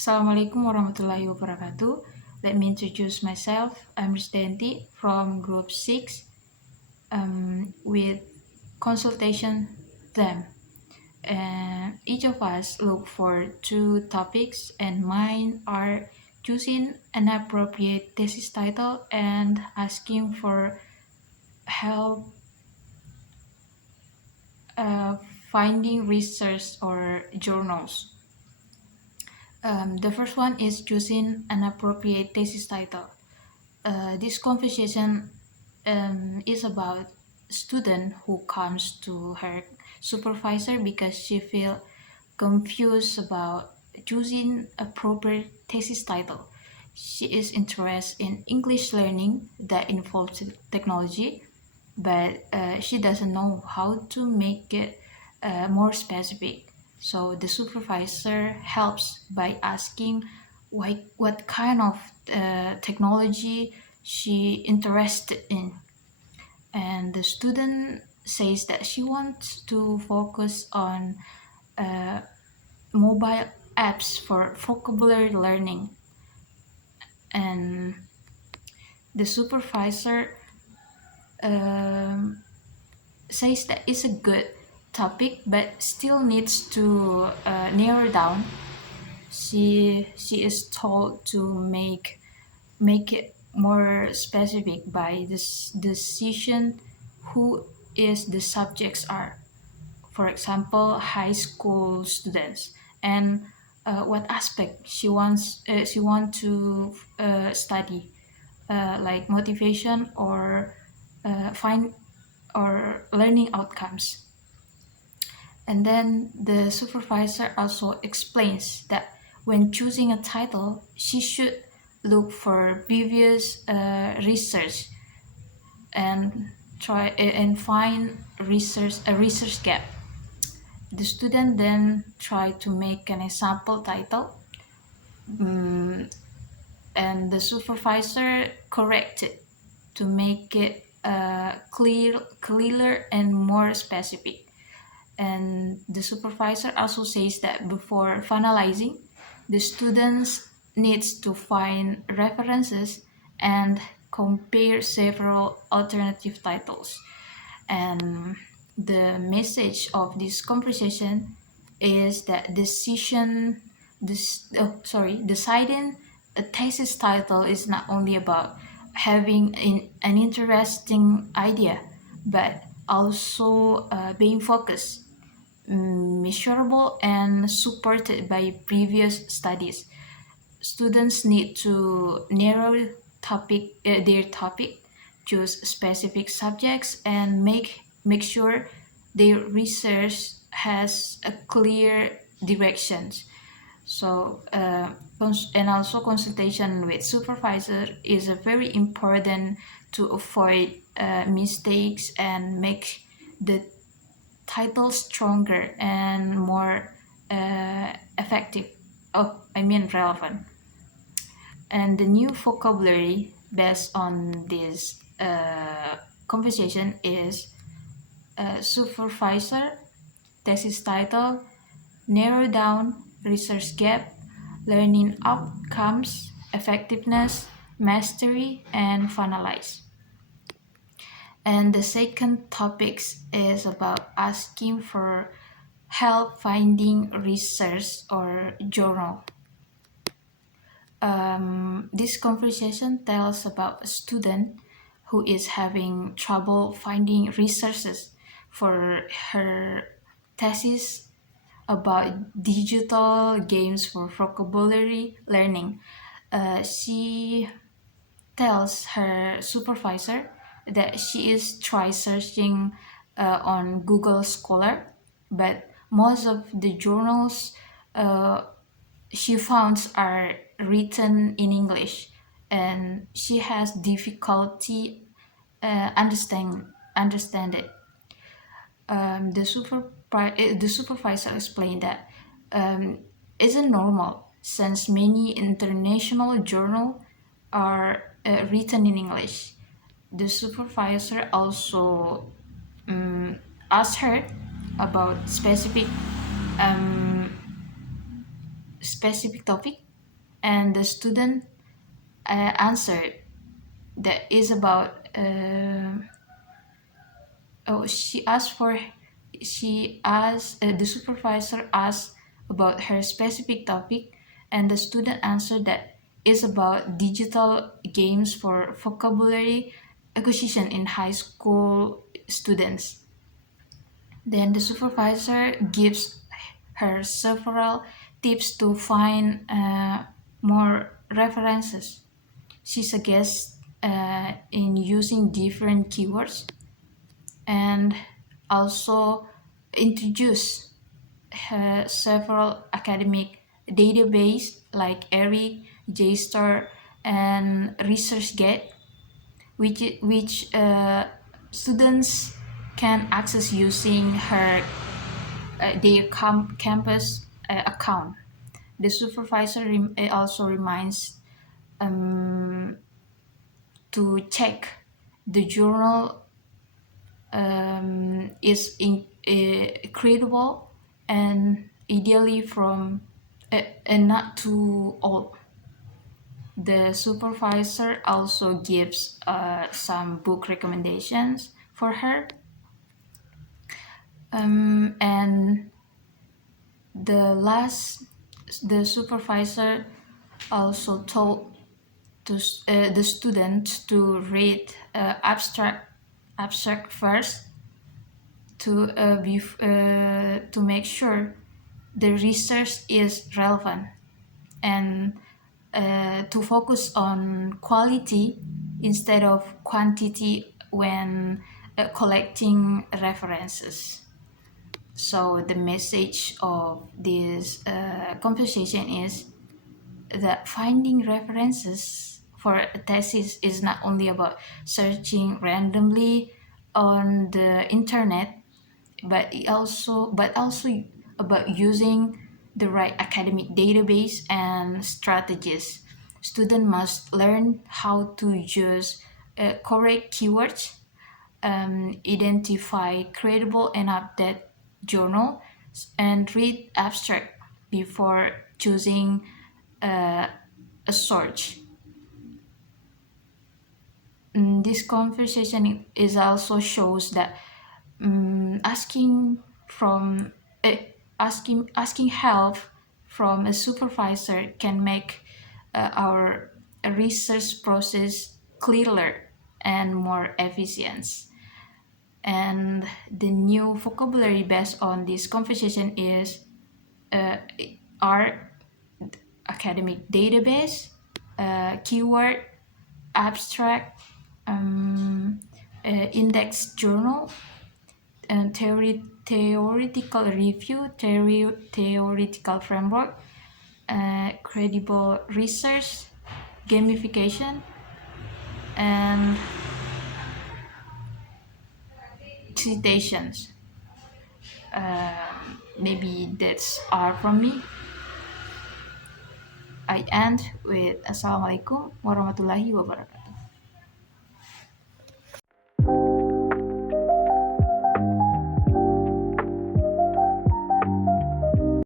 Assalamualaikum warahmatullahi wabarakatuh. Let me introduce myself. I'm Risdanti from Group 6 with consultation them. And each of us look for two topics, and mine are choosing an appropriate thesis title and asking for help uh, finding research or journals. The first one is choosing an appropriate thesis title. This conversation is about student who comes to her supervisor because she feel confused about choosing a proper thesis title. She is interested in English learning that involves technology, but she doesn't know how to make it more specific. So the supervisor helps by asking what kind of technology she interested in. And the student says that she wants to focus on uh, mobile apps for vocabulary learning. And the supervisor um, says that it's a good topic but still needs to narrow down. She is told to make it more specific by this decision who is the subjects are. For example, high school students, and what aspect she want to study, like motivation or find or learning outcomes. And then the supervisor also explains that when choosing a title, she should look for previous research and try and find a research gap. The student then try to make an example title, and the supervisor corrected to make it clearer and more specific. And the supervisor also says that before finalizing, the students needs to find references and compare several alternative titles. And the message of this conversation is that deciding a thesis title is not only about having an interesting idea, but also being focused, measurable, and supported by previous studies. Students need to narrow their topic, choose specific subjects, and make sure their research has a clear direction. So and also consultation with supervisor is a very important to avoid mistakes and make the title stronger and more effective. Relevant. And the new vocabulary based on this conversation is supervisor, thesis title, narrow down, research gap, learning outcomes, effectiveness, mastery, and finalize. And the second topic is about asking for help finding research or journal. This conversation tells about a student who is having trouble finding resources for her thesis about digital games for vocabulary learning. She tells her supervisor that she is try searching on Google Scholar, but most of the journals she found are written in English, and she has difficulty understand it. The supervisor explained that isn't normal since many international journals are written in English. The supervisor also asked her about specific topic, and the student answered that is about oh she asked the supervisor asked about her specific topic, and the student answered that is about digital games for vocabulary acquisition in high school students. Then the supervisor gives her several tips to find more references. She suggests in using different keywords, and also introduce several academic database like ERIC, JSTOR, and ResearchGate, which students can access using her their campus account. The supervisor also reminds um, to check the journal is credible, and ideally from and not too old. The supervisor also gives some book recommendations for her, and the last the supervisor also told to the student to read abstract first to make sure the research is relevant, and to focus on quality instead of quantity when collecting references. So the message of this conversation is that finding references for a thesis is not only about searching randomly on the internet, but also about using the right academic database and strategies. Students must learn how to use correct keywords, identify credible and updated journal, and read abstract before choosing a search. This conversation is also shows that asking from uh, asking help from a supervisor can make our research process clearer and more efficient. And the new vocabulary based on this conversation is uh, are academic database, keyword, abstract, index journal, and theoretical review, theoretical framework, credible research, gamification, and citations. Maybe that's all from me. I end with Assalamualaikum warahmatullahi wabarakatuh.